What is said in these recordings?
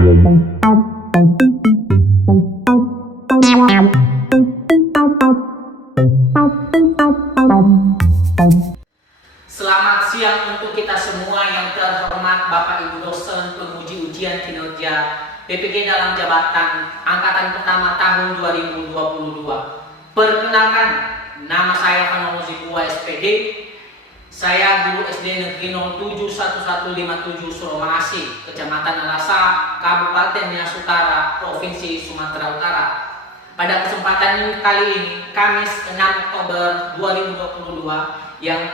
Selamat siang untuk kita semua yang terhormat Bapak Ibu dosen penguji ujian kinerja PPG dalam jabatan angkatan pertama tahun 2022. Perkenalkan, nama saya Hanomozi Bua SPD. Saya guru SD Negeri 071157 Suromasi, Kecamatan Alasa, Kabupaten Nias Utara, Provinsi Sumatera Utara. Pada kesempatan kali ini, Kamis 6 Oktober 2022, yang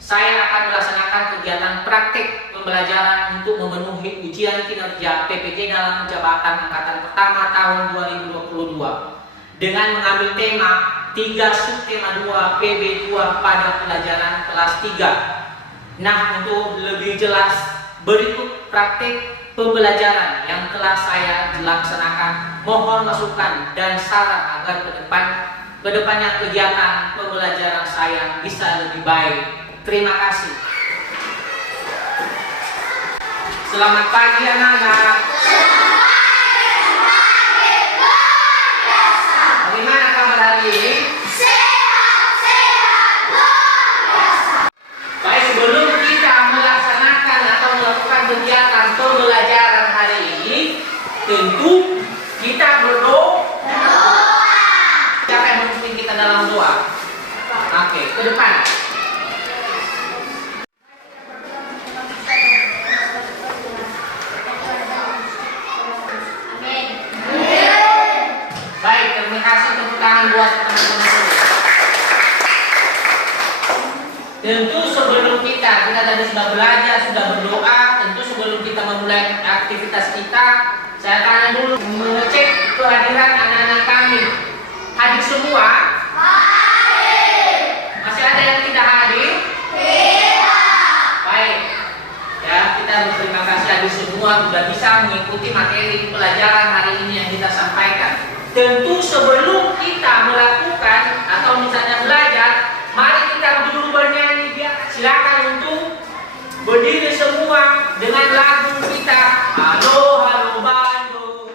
saya akan melaksanakan kegiatan praktik pembelajaran untuk memenuhi ujian kinerja PPG dalam jabatan angkatan pertama tahun 2022 dengan mengambil tema 3 subtema 2 PB2 pada pelajaran kelas 3. Nah, untuk lebih jelas berikut praktik pembelajaran yang telah saya laksanakan. Mohon masukan dan saran agar kedepannya kegiatan pembelajaran saya bisa lebih baik. Terima kasih. Selamat pagi anak-anak. Bagaimana kabar hari ini? Sehat, luar biasa. Baik, sebelum kita melaksanakan atau melakukan kegiatan pembelajaran hari ini, tentu kita berdoa. Siapa yang memimpin kita dalam doa? Oke, ke depan. Buat teman-teman. Tentu sebelum kita tadi sudah belajar, sudah berdoa, tentu sebelum kita memulai aktivitas kita, saya tanya dulu, mengecek kehadiran anak-anak kami. Hadir semua? Hadir. Masih ada yang tidak hadir? Tidak. Baik. Ya, kita berterima kasih hadir semua sudah bisa mengikuti materi pelajaran hari ini yang kita sampaikan. Tentu sebelum kita melakukan atau misalnya belajar, mari kita dulu bernyanyi. Silakan untuk berdiri semua dengan lagu kita Halo Halo Bandung.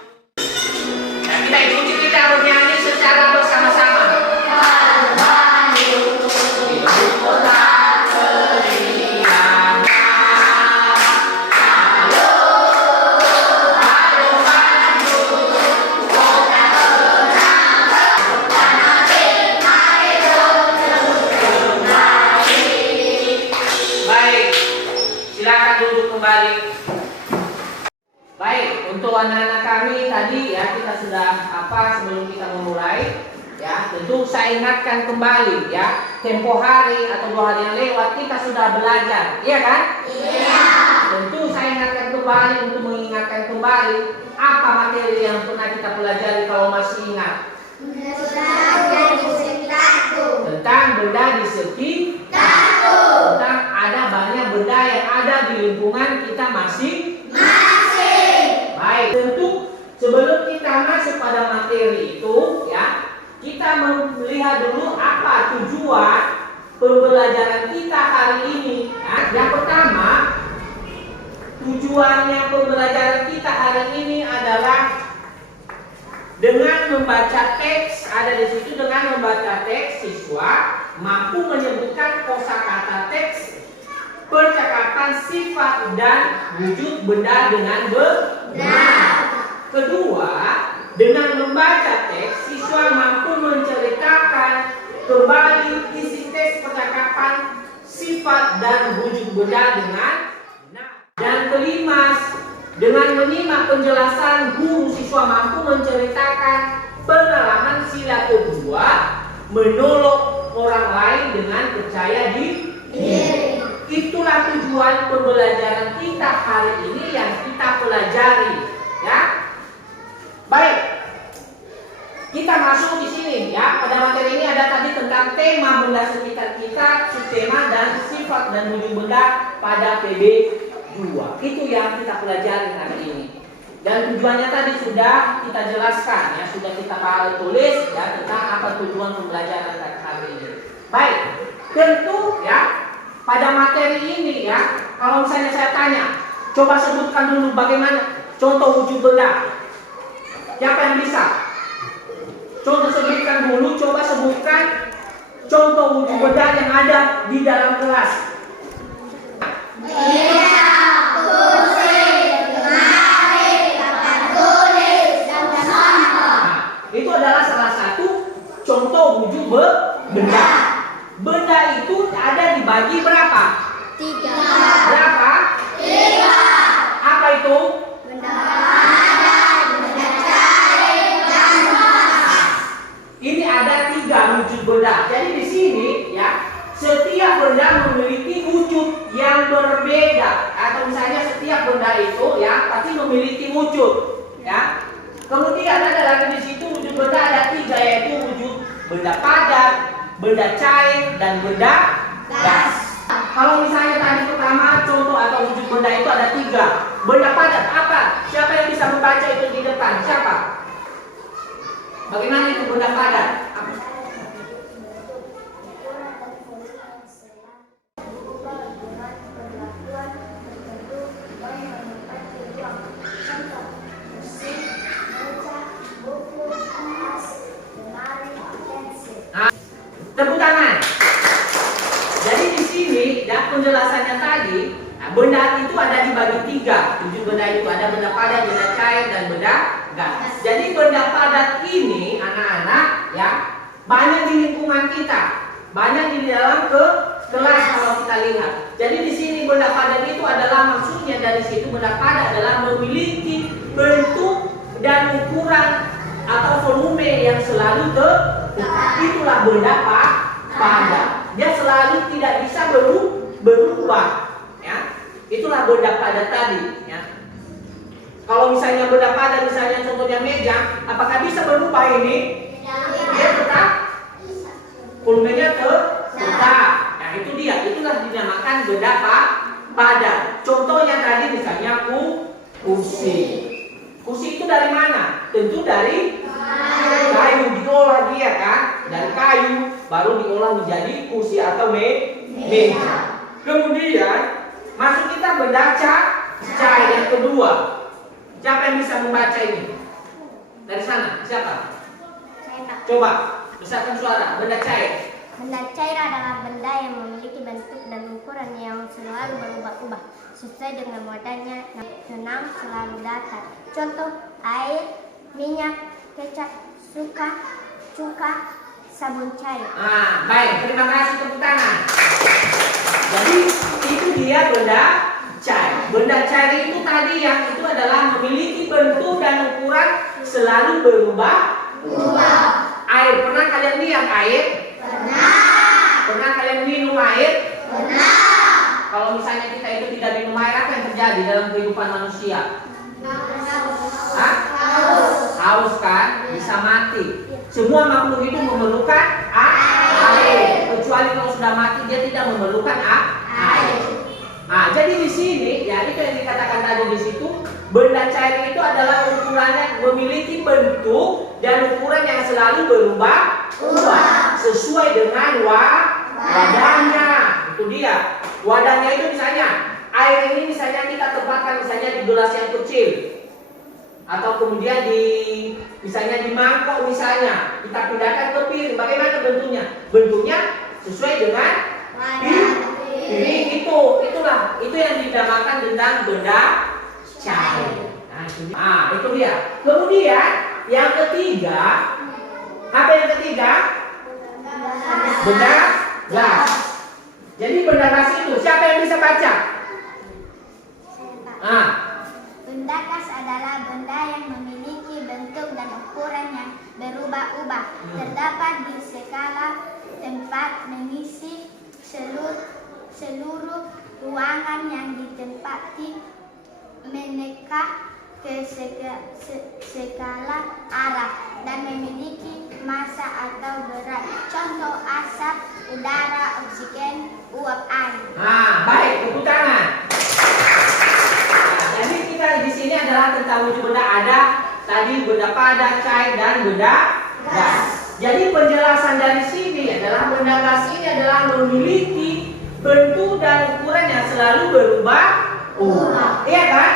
Nah, kita ikuti, kita bernyanyi secara bersama-sama. Halo Bandung, ibu kota keriangan. Halo, halo Bandung, kota kenangan. Mari duduk kembali. Baik, silakan duduk kembali. Baik, untuk anak-anak kami tadi ya kita sudah sebelum kita memulai ya, tentu saya ingatkan kembali ya, tempo hari atau 2 hari yang lewat kita sudah belajar, iya kan? Iya. Tentu saya ingatkan kembali untuk mengingatkan kembali apa materi yang pernah kita pelajari kalau masih ingat. Sudah jadi sekitarku. Tentang benda di sekitar, tentang ada banyak benda yang ada di lingkungan kita masih. Baik, tentu sebelum kita masuk pada materi itu ya, kita melihat dulu apa tujuan pembelajaran kita hari ini. Nah, yang pertama, tujuannya pembelajaran kita hari ini adalah dengan membaca teks, ada di situ dengan membaca teks siswa mampu menyebutkan kosakata teks, percakapan, sifat dan wujud benda dengan benar. Kedua, dengan membaca teks siswa mampu menceritakan kembali isi teks, percakapan, sifat dan wujud benda dengan benar. Dan kelima, dengan menyimak penjelasan guru siswa mampu menceritakan pengalaman sila kedua menolong orang lain dengan percaya diri. Itulah tujuan pembelajaran kita hari ini yang kita pelajari, ya. Baik, kita masuk di sini, ya. Pada materi ini ada tadi tentang tema benda sekitar kita, subtema dan sifat dan wujud benda pada PB2. Itu yang kita pelajari hari ini. Dan tujuannya tadi sudah kita jelaskan, ya, sudah kita tulis, ya, tentang apa tujuan pembelajaran hari ini. Baik, tentu, ya. Pada materi ini ya, kalau misalnya saya tanya, coba sebutkan dulu bagaimana, contoh wujud benda. Siapa yang bisa? Contoh sebutkan dulu, coba sebutkan contoh wujud benda yang ada di dalam kelas. Meja, kursi, lemari, papan tulis, dan sampah. Nah, itu adalah salah satu contoh wujud benda. Benda itu ada dibagi berapa? 3. Berapa? 3. Apa itu? Benda padat, benda cair, dan emas. Ini ada 3 wujud benda. Jadi di sini ya, setiap benda memiliki wujud yang berbeda. Atau misalnya setiap benda itu ya pasti memiliki wujud ya. Kemudian ada lagi di situ wujud benda ada 3, yaitu wujud benda padat, benda cair, dan benda gas. Kalau misalnya tadi pertama contoh atau wujud benda itu ada 3. Benda padat apa? Siapa yang bisa membaca itu di depan? Siapa? Bagaimana itu benda padat? Apa? Tepuk tangan. Jadi di sini ya penjelasannya tadi, benda itu ada dibagi 3. Wujud benda itu ada benda padat, benda cair, dan benda gas. Jadi benda padat ini anak-anak ya banyak di lingkungan kita, banyak di dalam kelas kalau kita lihat. Jadi di sini benda padat itu adalah maksudnya dari situ benda padat adalah memiliki bentuk dan ukuran atau volume yang selalu itulah benda padat. Dia selalu tidak bisa berubah ya. Itulah benda padat tadi ya. Kalau misalnya benda padat misalnya contohnya meja, apakah bisa berubah ini? Dia tetap volumenya tetap. Nah, itu dia. Itulah dinamakan benda padat. Contohnya tadi misalnya kursi. Kursi itu dari mana? Tentu dari kayu, diolah dia kan, dari kayu baru diolah menjadi kursi atau meja. Kemudian masuk kita benda cair yang kedua. Siapa yang bisa membaca ini? Dari sana, siapa? Coba, besarkan suara. Benda cair. Benda cair adalah benda yang memiliki bentuk dan ukuran yang selalu berubah-ubah sesuai dengan wadahnya, senang selalu datar. Contoh air, minyak, kecap, cuka, sabun cair. Baik, terima kasih, tepuk tangan. Jadi itu dia benda cair. Benda cair itu tadi yang itu adalah memiliki bentuk dan ukuran selalu berubah. Air, pernah kalian lihat air? Pernah kalian minum air? Kalau misalnya kita itu tidak minum air, apa yang terjadi dalam kehidupan manusia? Haus kan? Bisa mati. Semua makhluk hidup memerlukan air. Kecuali kalau sudah mati dia tidak memerlukan air. Jadi di sini ya itu yang dikatakan tadi di situ, benda cair itu adalah ukurannya memiliki bentuk dan ukuran yang selalu berubah sesuai dengan wadahnya. Itu dia. Wadahnya itu misalnya air ini misalnya kita tempatkan misalnya di gelas yang kecil. Atau kemudian misalnya di mangkok misalnya kita pindahkan ke piring. Bagaimana bentuknya? Bentuknya sesuai dengan piring itu. Itu yang dinamakan tentang benda cair. Itu dia. Kemudian yang ketiga, apa yang ketiga? Benda gas. Jadi benda gas itu siapa yang bisa baca? Benda gas adalah benda yang memiliki bentuk dan ukuran yang berubah-ubah. Terdapat di segala tempat, mengisi seluruh ruangan yang ditempati, menekan ke segala arah dan memiliki massa atau berat. Contoh asap, udara, oksigen, uap air. Baik, tepuk tangan. Jadi kita di sini adalah tentang wujud benda ada tadi benda padat, cair, dan benda gas. Jadi penjelasan dari sini adalah benda gas ini adalah memiliki bentuk dan ukuran yang selalu berubah. Iya kan?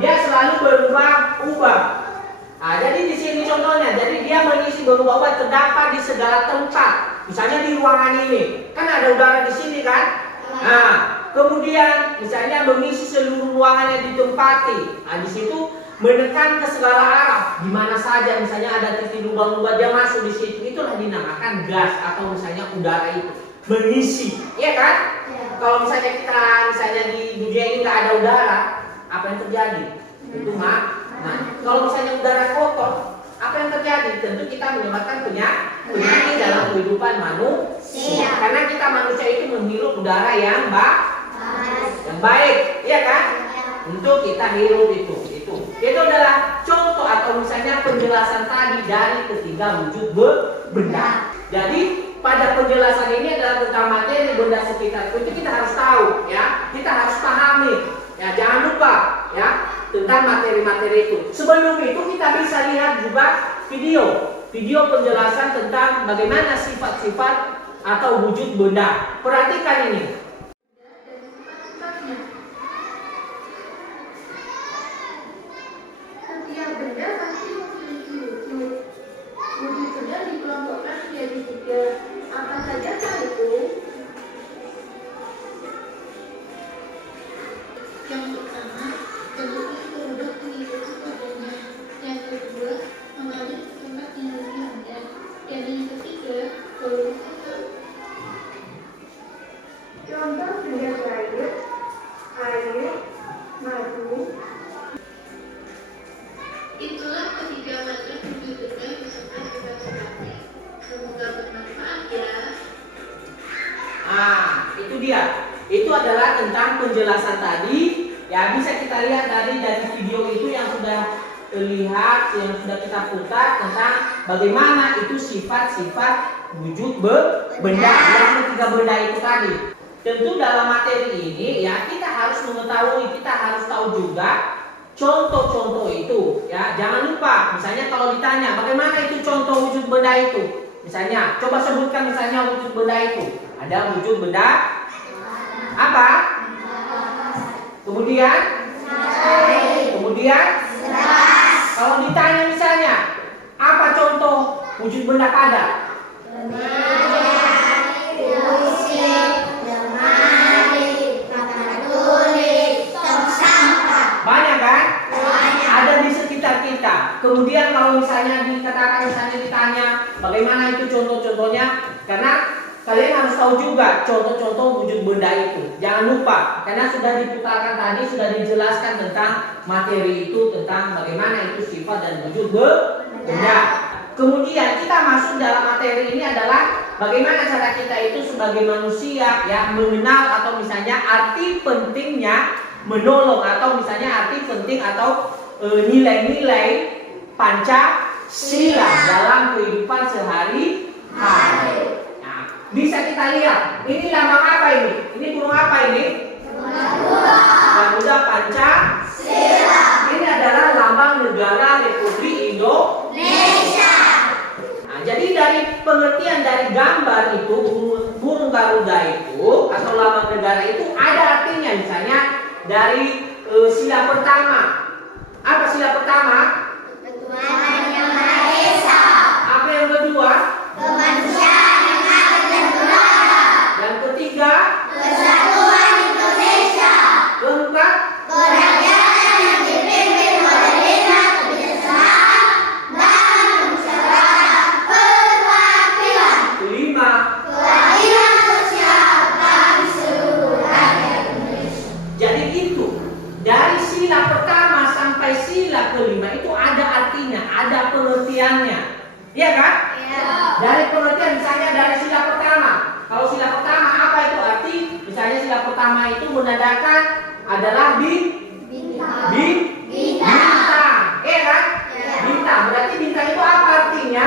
dia selalu berubah-ubah. Nah, jadi di sini contohnya, jadi dia mengisi berubah-ubah terdapat di segala tempat. Misalnya di ruangan ini, kan ada udara di sini kan? Nah, kemudian misalnya mengisi seluruh ruangan yang ditempati. Nah, di situ menekan ke segala arah, di mana saja misalnya ada titik lubang-lubang dia masuk di situ. Itulah dinamakan gas atau misalnya udara itu mengisi, iya kan? Kalau misalnya kita di dunia ini nggak ada udara, apa yang terjadi? Itu kalau misalnya udara kotor, apa yang terjadi? Tentu kita menyebabkan penyakit dalam kehidupan manusia. Karena kita manusia itu menghirup udara yang baik, iya kan? Untuk kita hirup itu adalah contoh atau misalnya penjelasan tadi dari ketiga wujud benda. Jadi pada penjelasan ini adalah tentang materi benda sekitar itu kita harus tahu, ya, kita harus pahami, ya, jangan lupa, ya, tentang materi-materi itu. Sebelum itu kita bisa lihat juga video penjelasan tentang bagaimana sifat-sifat atau wujud benda. Perhatikan ini. Setiap benda pasti memiliki wujud. Wujud benda dikelompokkan menjadi 3. Apa saja itu? Yang pertama, bentuknya berubah mengikuti padanya. Yang kedua, mengalir ke tempat yang lebih rendah. Dan yang ketiga, berubah. Contoh benda air, madu. Itulah ketiga macam wujud benda beserta sifat-sifatnya. Semoga bermanfaat ya. Itu dia. Itu adalah tentang penjelasan tadi. Ya, bisa kita lihat dari video itu yang sudah terlihat, yang sudah kita putar tentang bagaimana itu sifat-sifat wujud benda, yang ketiga benda itu tadi. Tentu dalam materi ini, ya, kita harus mengetahui, kita harus tahu juga contoh-contoh itu, ya. Jangan lupa, misalnya kalau ditanya bagaimana itu contoh wujud benda itu, misalnya coba sebutkan misalnya wujud benda itu. Ada wujud benda apa? Kemudian kalau ditanya misalnya apa contoh wujud benda padat? Banyak kan? Ada di sekitar kita. Kemudian kalau misalnya ditanya bagaimana itu contoh-contohnya, karena kalian harus tahu juga contoh-contoh wujud benda itu. Jangan lupa, karena sudah diputarkan tadi, sudah dijelaskan tentang materi itu, tentang bagaimana itu sifat dan wujud benda. Kemudian kita masuk dalam materi ini adalah bagaimana cara kita itu sebagai manusia, ya, mengenal atau misalnya arti pentingnya menolong, atau misalnya arti penting atau nilai-nilai Pancasila dalam kehidupan sehari-hari. Nah, bisa kita lihat, ini lambang apa ini? Ini burung apa ini? Garuda Pancasila. Ini adalah lambang negara Republik Indonesia. Nah, jadi dari pengertian dari gambar itu, burung Garuda itu atau lambang negara itu ada artinya. Misalnya dari sila pertama. Apa sila pertama? Ketuhanan yang Maha Esa. Apa yang kedua? Kemanusiaan yang adil dan beradab. Yang ketiga? Kesatuan Indonesia. Keempat? Kerakyatan yang dipimpin oleh nikmat kebijaksanaan dan kemusyawaratan perwakilan. Kelima? Keadilan sosial bagi seluruh rakyat Indonesia. Jadi itu dari sila pertama sampai sila kelima itu ada artinya, ada pengertiannya, iya kan? Ya. Dari pengertian misalnya dari sila pertama. Kalau sila pertama apa itu arti? Misalnya sila pertama itu menandakan adalah Bintang. bintang, iya kan? Ya. Bintang. Berarti bintang itu apa artinya?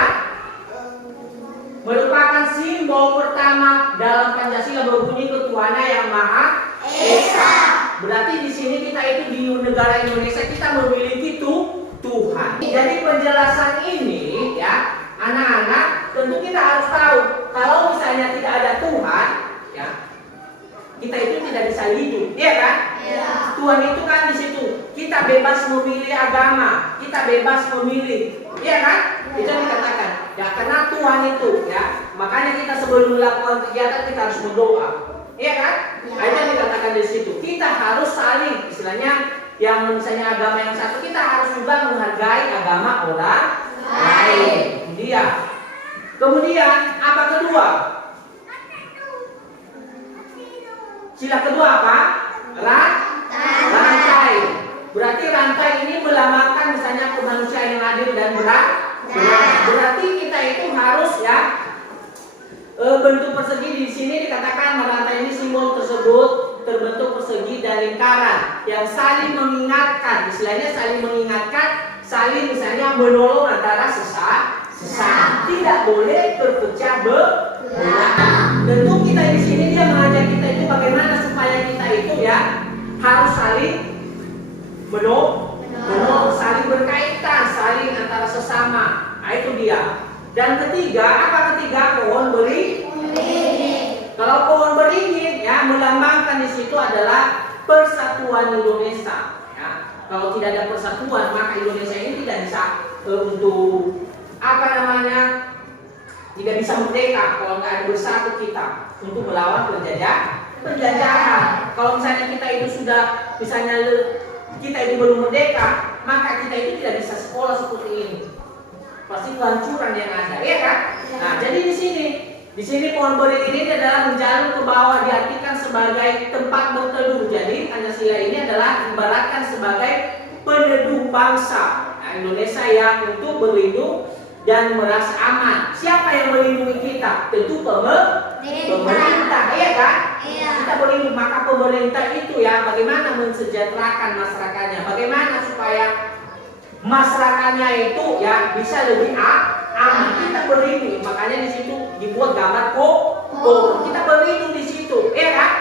Merupakan simbol pertama dalam Pancasila berbunyi ketuhanan yang Maha Esa. Berarti di sini kita itu di negara Indonesia kita memiliki Tuhan. Jadi penjelasan ini, ya, anak-anak, tentu kita harus tahu kalau misalnya tidak ada Tuhan, ya, kita itu tidak bisa hidup, iya kan? Ya. Tuhan itu kan di situ. Kita kita bebas memilih agama, kita bebas memilih, iya kan? Itu yang dikatakan. Ya karena Tuhan itu, ya makanya kita sebelum melakukan kegiatan kita harus berdoa, iya kan? Nah, itu yang dikatakan di situ. Kita harus saling, istilahnya yang misalnya agama yang satu, kita harus juga menghargai agama orang lain. Kemudian apa kedua? Sila kedua apa? Rantai. Berarti rantai ini melambangkan misalnya kemanusiaan yang adil dan berat. Berarti kita itu harus ya bentuk persegi. Di sini dikatakan rantai ini simbol tersebut terbentuk persegi dan lingkaran yang saling mengingatkan. Istilahnya saling mengingatkan, saling misalnya menolong antara sesama. Tidak boleh terpecah belah. Tentu kita di sini dia mengajak kita itu bagaimana supaya kita itu ya harus saling menolong, saling berkaitan, saling antara sesama. Nah, itu dia. Dan ketiga, apa ketiga? Pohon beringin. Kalau pohon beringin ya melambangkan di situ adalah persatuan Indonesia. Ya. Kalau tidak ada persatuan maka Indonesia ini tidak bisa untuk tidak bisa merdeka kalau nggak ada bersatu kita untuk melawan penjajahan. Kalau misalnya kita itu sudah misalnya kita itu belum merdeka, maka kita itu tidak bisa sekolah seperti ini. Pasti kehancuran yang ada, ya kan? Nah, jadi di sini pohon beringin ini adalah menjalur ke bawah, diartikan sebagai tempat berteduh. Jadi Pancasila ini adalah ibaratkan sebagai peneduh bangsa. Nah, Indonesia yang untuk berlindung dan merasa aman. Siapa yang melindungi kita? Tentu pemerintah, iya kan? Kita berlindung, maka pemerintah itu ya bagaimana mensejahterakan masyarakatnya, bagaimana supaya masyarakatnya itu ya bisa lebih aman. Kita berlindung, makanya di situ dibuat gambar pohon. Kita berlindung di situ, iya kan?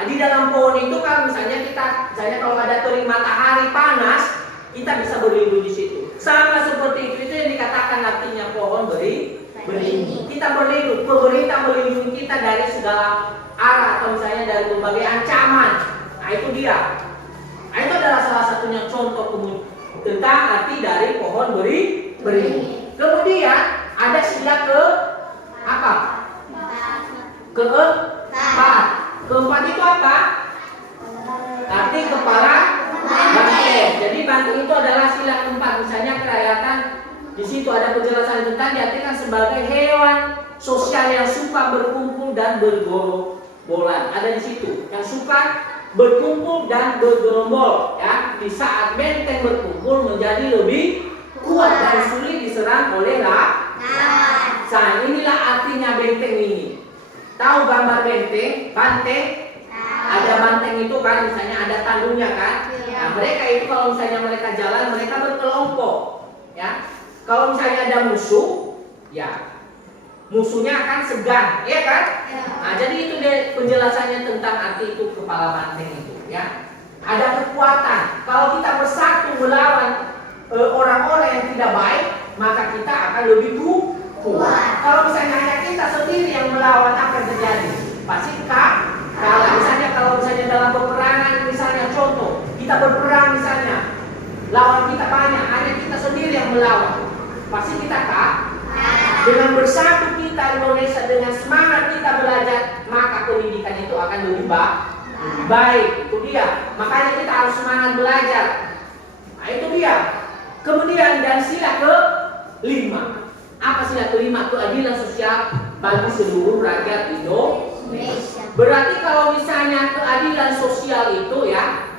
Nah, di dalam pohon itu kalau misalnya kalau ada terik matahari panas, kita bisa berlindung di situ. Sama seperti itu yang dikatakan artinya pohon beringin. Kita berlindung, pemerintah melindungi kita dari segala arah atau misalnya dari berbagai ancaman. Nah, itu dia. Nah, itu adalah salah satunya contoh tentang arti dari pohon beringin. Kemudian ada sila keempat itu apa? Arti kepala banteng. Jadi banteng itu adalah sila keempat. Misalnya kerakyatan, di situ ada penjelasan tentang diartikan sebagai hewan sosial yang suka berkumpul dan bergerombolan. Ada di situ yang suka berkumpul dan bergerombol. Ya, di saat benteng berkumpul menjadi lebih kuat dan sulit diserang oleh lawan. Nah, inilah artinya benteng ini. Tahu gambar banteng? Ada banteng itu kan, misalnya ada tanduknya kan. Nah, mereka itu kalau misalnya mereka jalan, mereka berkelompok, ya. Kalau misalnya ada musuh, ya musuhnya akan segan, ya kan? Nah, jadi itu deh penjelasannya tentang arti itu kepala banteng itu, ya. Ada kekuatan. Kalau kita bersatu melawan orang-orang yang tidak baik, maka kita akan lebih kuat. Kalau misalnya hanya kita sendiri yang melawan, apa yang terjadi? Pasti kalah. Misalnya kalau misalnya dalam peperangan, misalnya contoh, kita berperang misalnya, lawan kita banyak, hanya kita sendiri yang melawan, pasti kita kalah. Dengan bersatu kita Indonesia, dengan semangat kita belajar, maka pendidikan itu akan lebih baik. Itu dia. Makanya kita harus semangat belajar. Nah, itu dia. Kemudian dan sila ke-5. Apa sila ke-5? Keadilan sosial bagi seluruh rakyat Indonesia. Berarti kalau misalnya keadilan sosial itu ya,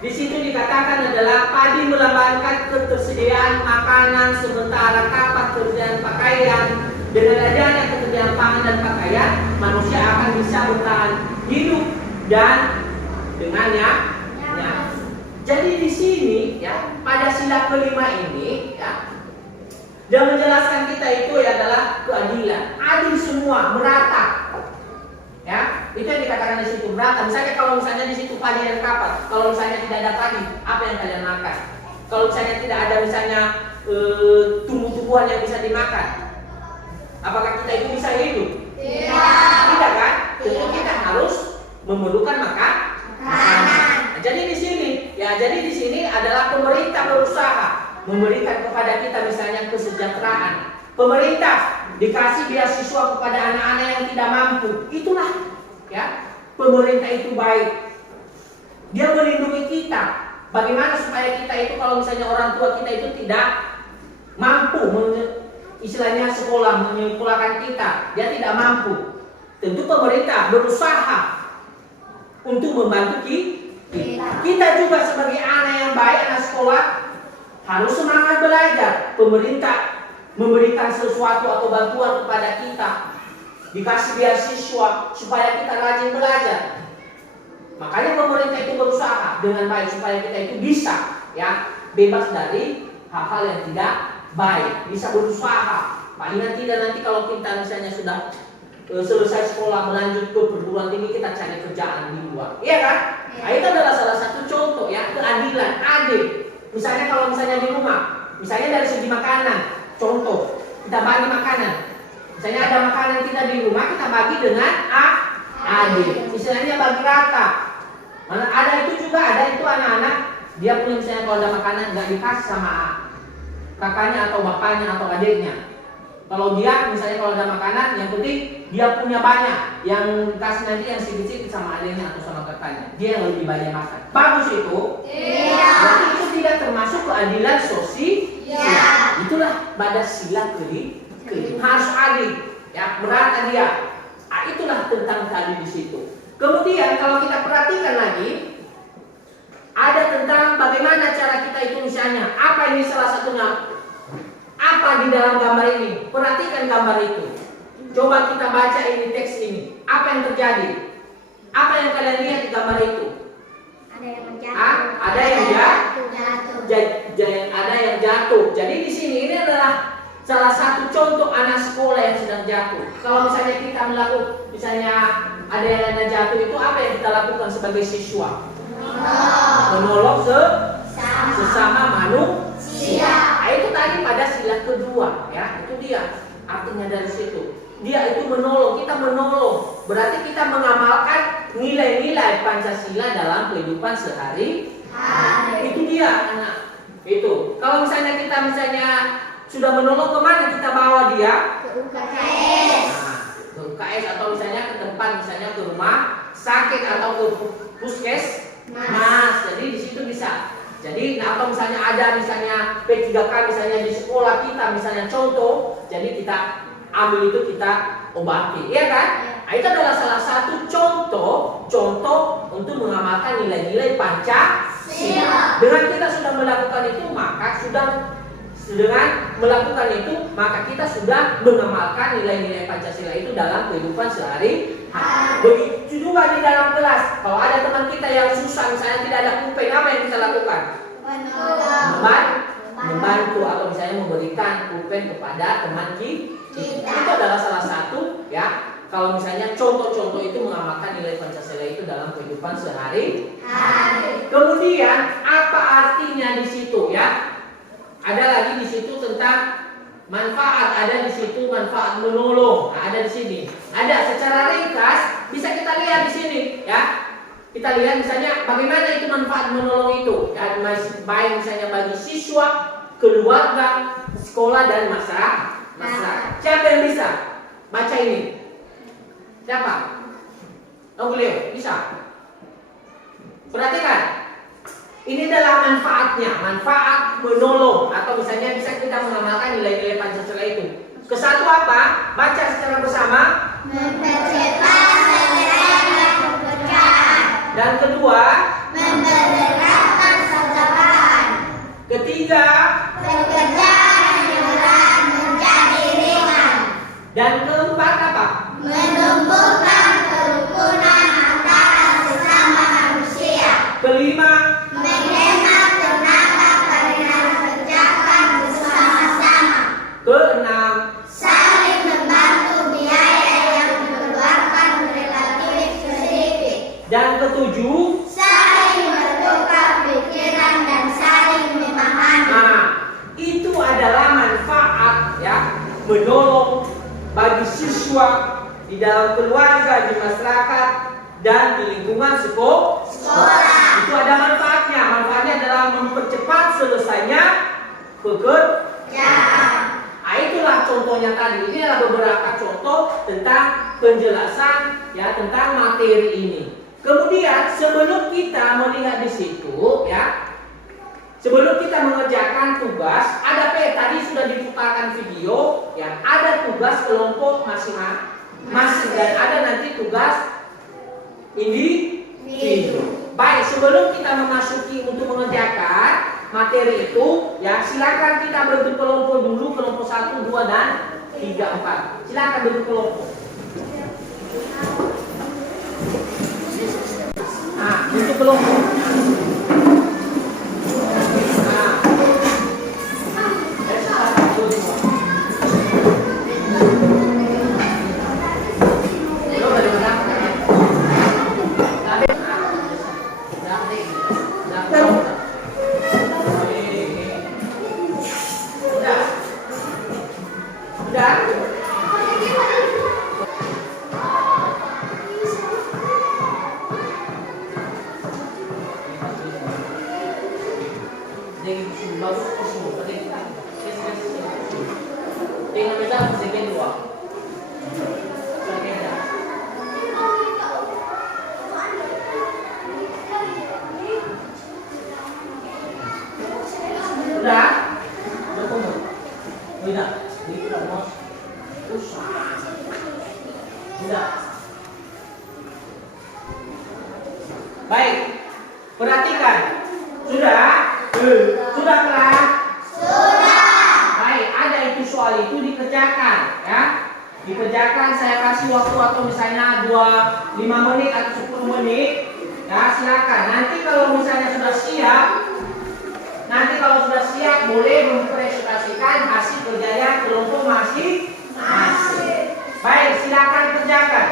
di situ dikatakan adalah padi melambangkan ketersediaan makanan sementara kapak ketersediaan pakaian. Dengan adanya ketersediaan pangan dan pakaian, manusia akan bisa bertahan hidup dan dengannya. Jadi di sini ya, pada sila ke-5 ini ya, dan menjelaskan kita itu adalah keadilan, adil semua, merata. Ya, itu yang dikatakan di situ, merata. Misalnya kalau misalnya di situ padi dan kapak, kalau misalnya tidak ada padi, apa yang kalian makan? Kalau misalnya tidak ada misalnya tumbuh-tumbuhan yang bisa dimakan, apakah kita itu bisa hidup? Tidak kan? Tentu kita harus memerlukan makanan. Nah, jadi di sini ya Ya, jadi di sini adalah pemerintah berusaha memberikan kepada kita misalnya kesejahteraan. Pemerintah dikasih beasiswa kepada anak-anak yang tidak mampu. Itulah ya, pemerintah itu baik. Dia melindungi kita. Bagaimana supaya kita itu kalau misalnya orang tua kita itu tidak mampu istilahnya sekolah, menyekolahkan kita, dia tidak mampu. Tentu pemerintah berusaha untuk membantu kita. Kita juga sebagai anak yang baik, anak sekolah, harus semangat belajar. Pemerintah memberikan sesuatu atau bantuan kepada kita, dikasih beasiswa supaya kita rajin belajar. Makanya pemerintah itu berusaha dengan baik supaya kita itu bisa ya bebas dari hal-hal yang tidak baik, bisa berusaha. Paling tidak nanti kalau kita misalnya sudah selesai sekolah melanjut ke perguruan tinggi, kita cari kerjaan di luar, iya kan? Nah, itu adalah salah satu contoh ya keadilan, adil. Misalnya kalau misalnya di rumah, misalnya dari segi makanan, contoh kita bagi makanan. Misalnya ada makanan kita di rumah, kita bagi dengan adil. Istilahnya bagi rata. Mana ada itu juga, ada itu anak-anak dia punya misalnya kalau ada makanan nggak dikasih sama kakaknya atau bapaknya atau adiknya. Kalau dia misalnya kalau ada makanan, yang penting dia punya banyak, yang kasih nanti yang sedikit sama adiknya atau sama kakaknya. Dia yang lebih banyak makan. Bagus itu. Iya. Berarti itu tidak termasuk keadilan sosial. Iya. Itulah badas sila harus adil. Ya, merata dia. Nah, itulah tentang tadi di situ. Kemudian kalau kita perhatikan lagi, ada tentang bagaimana cara kita itu misalnya. Apa ini salah satunya? Apa di dalam gambar ini? Perhatikan gambar itu. Coba kita baca ini teks ini. Apa yang terjadi? Apa yang kalian lihat di gambar itu? Ada yang menjatuh. Ada yang ada yang jatuh. Jadi di sini ini adalah salah satu contoh anak sekolah yang sedang jatuh. Kalau misalnya kita melakukan, misalnya ada yang jatuh, itu apa yang kita lakukan sebagai siswa? Menolong sesama manusia. Nah, itu tadi pada sila kedua, ya, itu dia artinya dari situ. Dia itu menolong, kita menolong. Berarti kita mengamalkan nilai-nilai Pancasila dalam kehidupan sehari-hari. Itu dia, anak. Itu. Kalau misalnya kita sudah menolong, kemana kita bawa dia? Ke UKS. Nah, ke UKS atau misalnya ke tempat, misalnya ke rumah sakit atau ke puskesmas. Jadi di situ bisa. Jadi atau misalnya ada misalnya P3K misalnya di sekolah kita misalnya contoh, jadi kita ambil itu kita obati, iya kan? Nah, itu adalah salah satu contoh untuk mengamalkan nilai-nilai Pancasila. Dengan kita sudah melakukan itu, maka kita sudah mengamalkan nilai-nilai Pancasila itu dalam kehidupan sehari-hari. Begitu juga di dalam kelas. Kalau ada teman kita yang susah, misalnya tidak ada pulpen, apa yang kita lakukan? Membantu atau misalnya memberikan pulpen kepada teman kita. Itu adalah salah satu ya. Kalau misalnya contoh-contoh itu mengamalkan nilai Pancasila itu dalam kehidupan sehari-hari. Kemudian apa artinya di situ ya? Ada lagi di situ tentang manfaat, ada di situ manfaat menolong. Nah, ada di sini. Ada secara ringkas bisa kita lihat di sini ya. Kita lihat misalnya bagaimana itu manfaat menolong itu. Ya, baik misalnya bagi siswa, keluarga, sekolah dan masyarakat. Siapa yang bisa baca ini? Siapa? Leo, bisa? Perhatikan. Ini adalah manfaatnya, manfaat menolong atau misalnya bisa kita mengamalkan nilai-nilai Pancasila itu. Kesatu apa? Baca secara bersama. Mempercepat selesainya pekerjaan. Dan kedua, Mempercepat persaudaraan. ketiga, Pekerjaan yang berat menjadi ringan. dan keempat apa? Menumbuhkan kerukunan antara sesama manusia. Kelima, Menghemat tenaga karena kerjakan bersama-sama. keenam, Saling membantu biaya yang dikeluarkan relatif sedikit. dan ketujuh. Saling bertukar pikiran dan saling memahami. Nah, itu adalah manfaat ya, menolong bagi siswa di dalam keluarga, di masyarakat dan di lingkungan sekolah. Itu ada manfaatnya. Manfaat adalah mempercepat selesainya pekerjaan. Nah, itulah contohnya tadi. Ini adalah beberapa contoh tentang penjelasan ya tentang materi ini. Kemudian sebelum kita melihat di situ ya, sebelum kita mengerjakan tugas, ada tadi sudah diputarkan video yang ada tugas kelompok masing-masing dan ada nanti tugas individu. Baik, sebelum kita memasuki untuk mengerjakan materi itu, ya silakan kita bentuk kelompok dulu, kelompok 1, 2, dan 3, 4. Silakan bentuk kelompok. Nah, bentuk kelompok. Baik, perhatikan. Sudah? Sudah kelar? Sudah. Baik, ada itu soal itu dikerjakan ya. Dikerjakan, saya kasih waktu atau misalnya 5 menit atau 10 menit. Ya, silakan. Nanti kalau misalnya sudah siap, boleh mempresentasikan hasil kerjanya kelompok masing-masing. Baik, silakan kerjakan.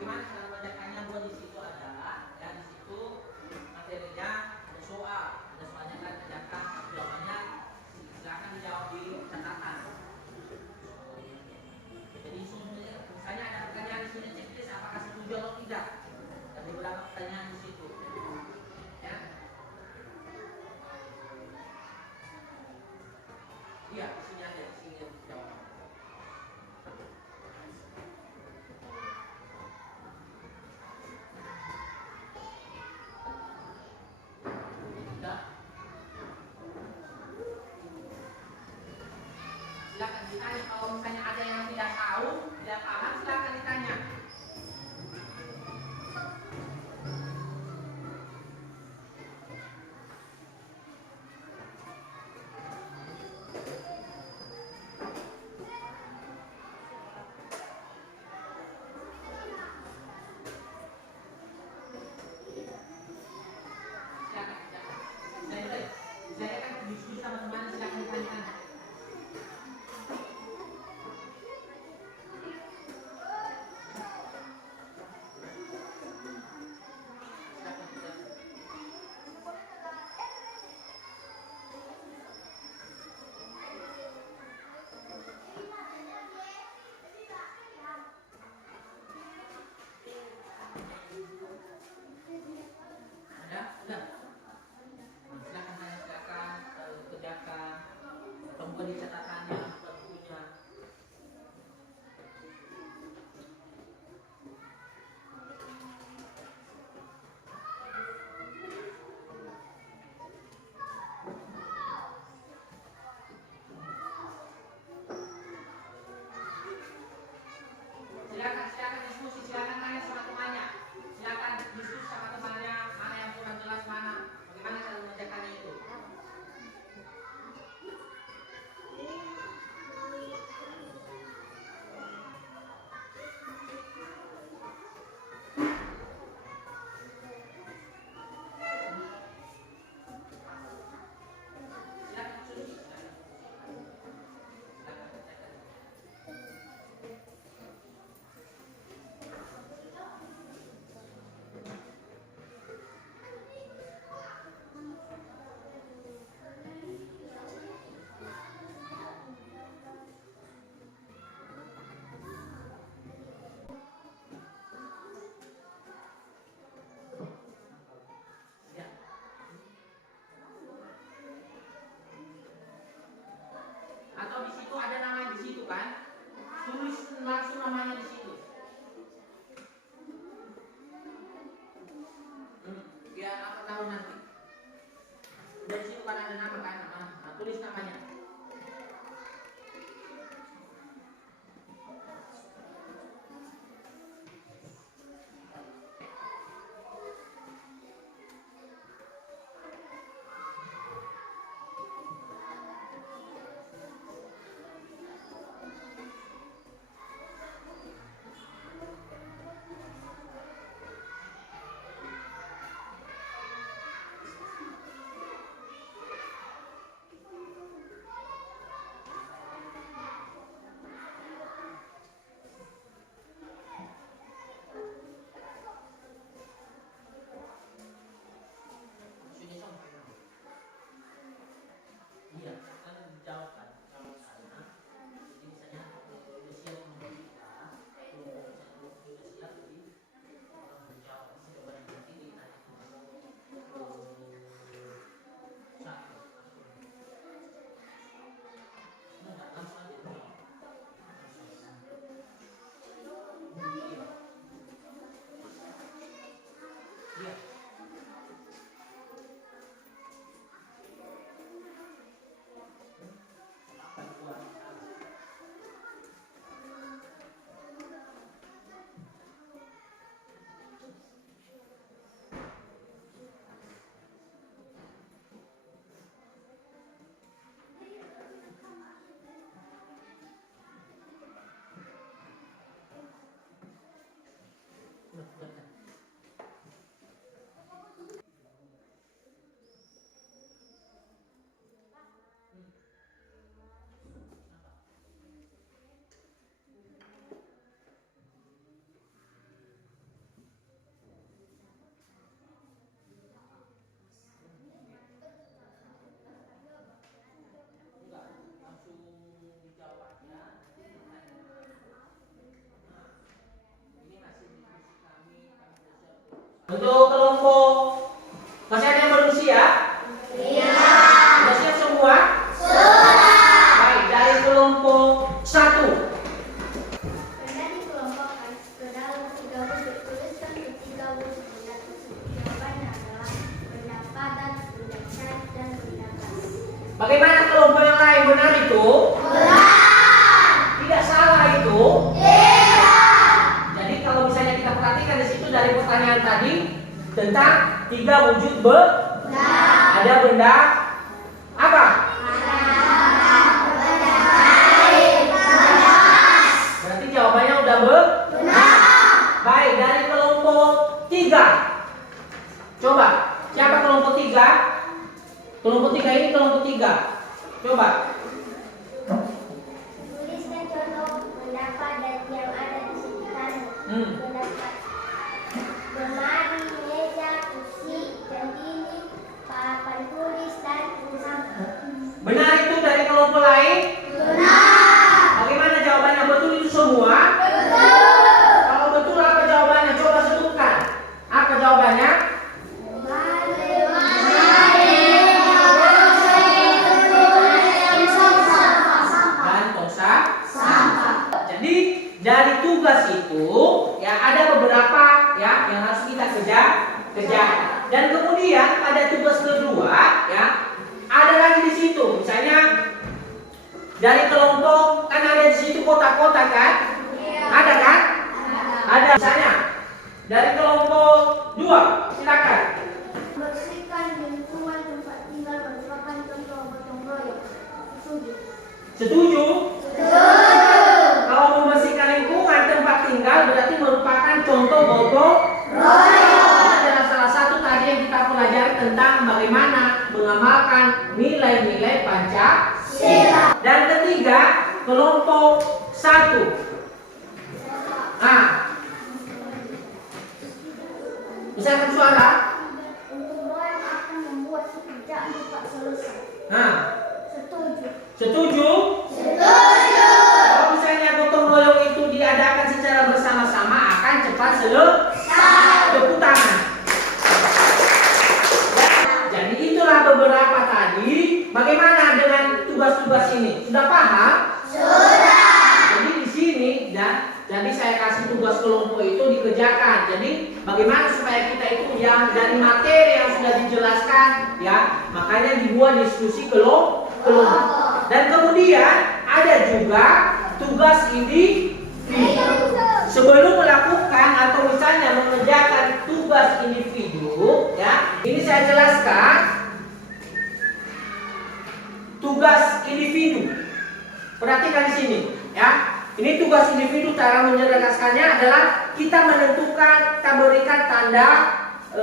Gimana cara mengerjakannya? Buat di situ adalah ya, di situ materinya ada soal, soalnya kan kerjakan, jawabannya silakan dijawab di catatan. Jadi misalnya ada pertanyaan di sini, checklist apakah setuju atau tidak. Ada beberapa pertanyaan di situ. Ya. Iya, di sini ada, di sini jawaban. Silakan ditanya kalau misalnya ada yang tidak tahu, tidak paham, silakan ditanya. Saya kan diskusi sama teman, silakan ditanya. Sudah. Silakan tanya, silakan kerjakan. Temukan di catatannya, bukunya. Silakan diskusi, silakan tanya sama temannya. Silakan diskusi sama temannya, mana yang kurang jelas mana. Bagaimana cara mengerjakannya itu? Untuk kelompok masih ada yang belum siap? Iya. Sudah siap semua? Sudah. Baik, dari kelompok 1. Benda dikelompokkan ke dalam 3 wujud. Tuliskan ketiga wujud benda tersebut. Jawabannya adalah benda padat, benda cair, dan benda gas. Bagaimana kelompok yang lain, benar itu? Benar. Tidak salah itu? Tidak. Jadi kalau misalnya kita perhatikan di situ dari pertanyaan tadi tentang 3 wujud benda. Ada benda apa? Berarti jawabannya udah benar. Baik, dari kelompok 3. Coba, siapa kelompok 3? Kelompok 3 ini kelompok 3. Coba. Tuliskan contoh benda padat yang ada di sekitar benda padat. Lemari, meja, kursi, jendini, papan tulis, dan sampah. Benar itu dari kelompok lain? Benar. Bagaimana jawabannya? Betul itu semua? Betul. Kalau betul apa jawabannya? Coba sebutkan. Apa jawabannya? Dan tong sampah. Jadi dari tugas itu ya ada beberapa ya yang harus kita kerjakan. Dan kemudian pada tugas kedua ya ada lagi di situ. Misalnya dari kelompok kan ada di situ kotak-kotak kan? Ada kan? Ada. Misalnya dari kelompok 2 silakan. Bersihkan lingkungan tempat tinggal merupakan contoh gotong royong. Setuju? Setuju? Kalau membersihkan lingkungan tempat tinggal berarti merupakan contoh gotong royong. Adalah salah satu tadi yang kita pelajari tentang bagaimana mengamalkan nilai-nilai Pancasila. Dan ketiga, kelompok 1. Nah, misalkan suara. Untuk doa akan membuat pekerjaan cepat selesai. Nah, Setuju? setuju? Kalau misalnya gotong royong itu diadakan secara bersama-sama akan cepat selesai. Tepuk tangan. Jadi itulah beberapa tadi. Bagaimana dengan tugas-tugas ini? Sudah paham? Sudah. Jadi di sini jadi saya kasih tugas kelompok itu dikerjakan. Jadi bagaimana supaya kita itu yang dari materi yang sudah dijelaskan ya, makanya dibuat diskusi kelompok. Dan kemudian ada juga tugas individu. Sebelum melakukan atau misalnya mengerjakan tugas individu ya, ini saya jelaskan tugas individu. Perhatikan di sini ya. Ini tugas individu, cara menjelaskannya adalah kita menentukan, kita berikan tanda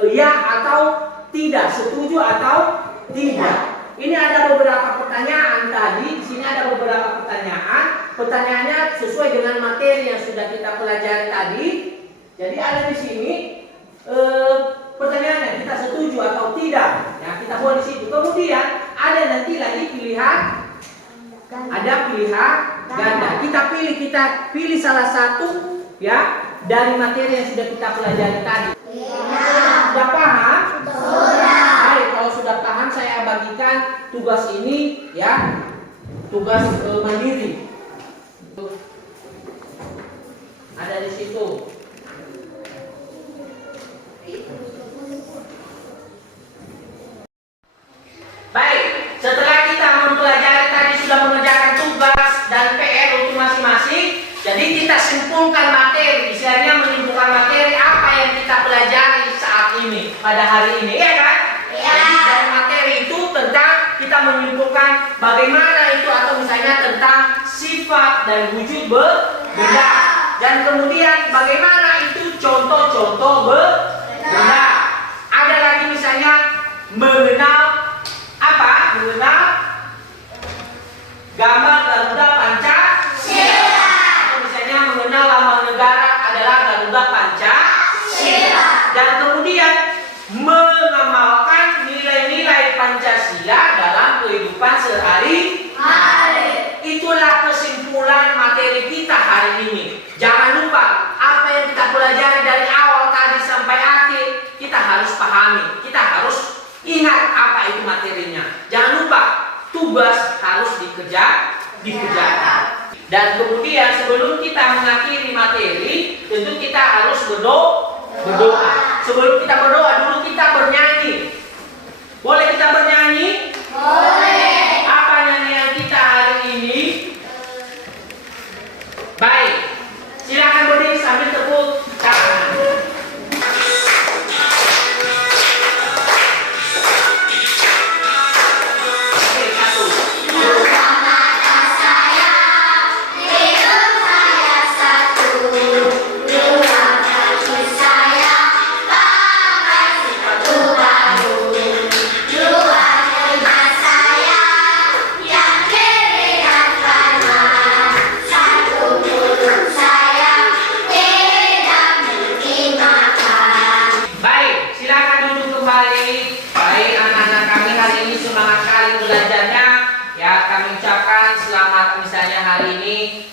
ya atau tidak, setuju atau tidak. Ini ada beberapa pertanyaan tadi. Di sini ada beberapa pertanyaan. Pertanyaannya sesuai dengan materi yang sudah kita pelajari tadi. Jadi ada di sini pertanyaannya kita setuju atau tidak. Ya, kita buat di situ. Kemudian ada nanti lagi pilihan. Ada pilihan ganda. Kita pilih salah satu ya dari materi yang sudah kita pelajari tadi. Sudah paham? Sudah. Baik, kalau sudah paham saya bagikan tugas ini ya, tugas mandiri. Ada di situ. Baik, setelah kita mempelajari tadi sudah mengerjakan tugas dan PR untuk masing-masing, jadi kita simpulkan materi, istilahnya menyimpulkan materi apa yang kita pelajari saat ini pada hari ini, ya kan? Ya. Jadi dari materi itu tentang kita menyimpulkan bagaimana itu atau misalnya tentang sifat dan wujud benda, dan kemudian bagaimana itu contoh-contoh benda. Ada lagi misalnya mengenal apa? Mengenal gambar Garuda Pancasila. Atau misalnya mengenal lambang negara adalah Garuda Pancasila. Dan kemudian mengamalkan nilai-nilai Pancasila dalam kehidupan sehari-hari. Itulah kesimpulan materi kita hari ini. Jangan lupa apa yang kita pelajari dari awal tadi sampai akhir kita harus pahami, kita harus ingat apa itu materinya. Jangan lupa, tugas harus dikerjakan. Dan kemudian sebelum kita mengakhiri materi, tentu kita harus berdoa. Sebelum kita berdoa, dulu kita bernyanyi. Boleh kita bernyanyi? Boleh. Apa nyanyian kita hari ini? Baik, silakan berdiri sambil tepuk tangan.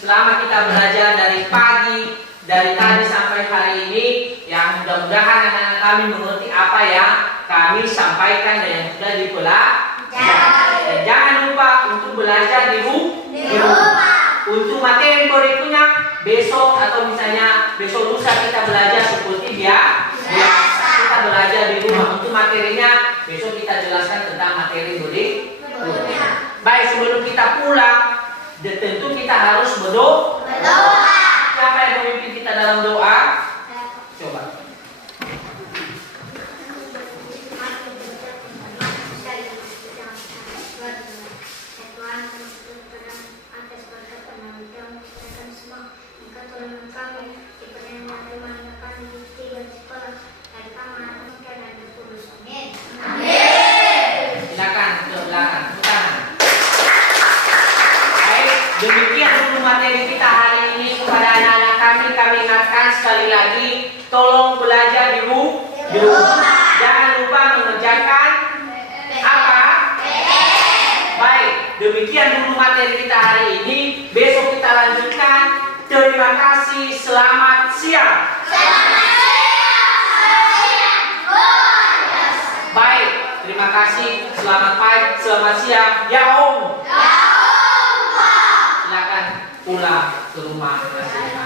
Selama kita belajar dari pagi, dari tadi sampai hari ini, yang mudah-mudahan anak-anak kami mengerti apa yang kami sampaikan dan yang sudah dipelajari. Dan jangan lupa untuk belajar di rumah. Untuk materi berikutnya besok atau misalnya besok lusa kita belajar seperti biasa. Kita belajar di rumah. Untuk materinya besok kita jelaskan tentang materi berikutnya. Baik, sebelum kita pulang, tentu kita harus berdoa. Siapa yang memimpin kita dalam doa? Coba. Silakan ke belakang. Demikian dulu materi kita hari ini. Kepada anak-anak kami ingatkan sekali lagi, tolong belajar di rumah. Jangan lupa mengerjakan apa? Baik, demikian dulu materi kita hari ini. Besok kita lanjutkan. Terima kasih, selamat siang. Baik, terima kasih, selamat pagi, selamat siang. Ya Om. Silakan pulang ke rumah masing-masing.